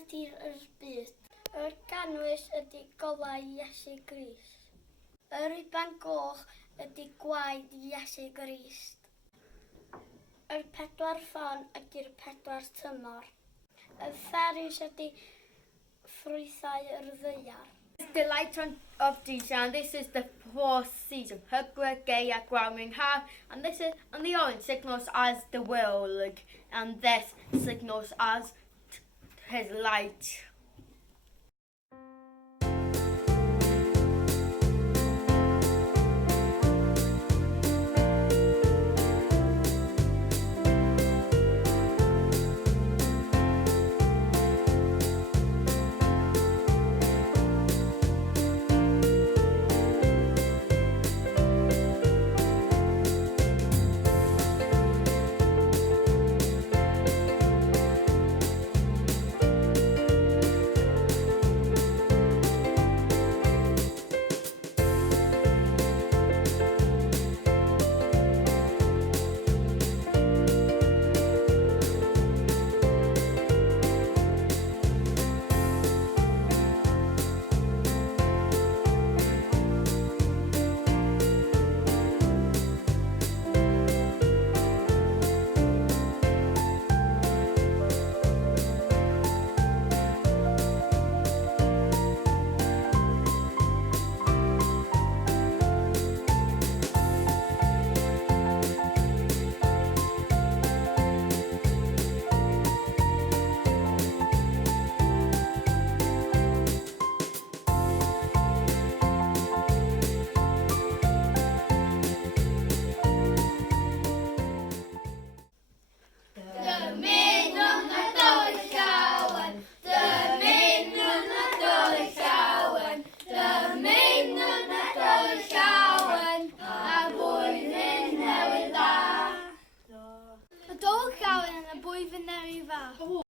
ydy'r byd. Yr ganwys ydy golau Iesu Grist. Yr uban goch ydy gwaed Iesu Grist. Yr pedwar ffon ydy'r pedwar tymor. Y fferis ydy ffrwythau yr ddaear. The light of Jesus, and this is the fourth season. Hygwyd, Gaea, Gwawring, Har, and the orange signals as the world, and this signals as his light.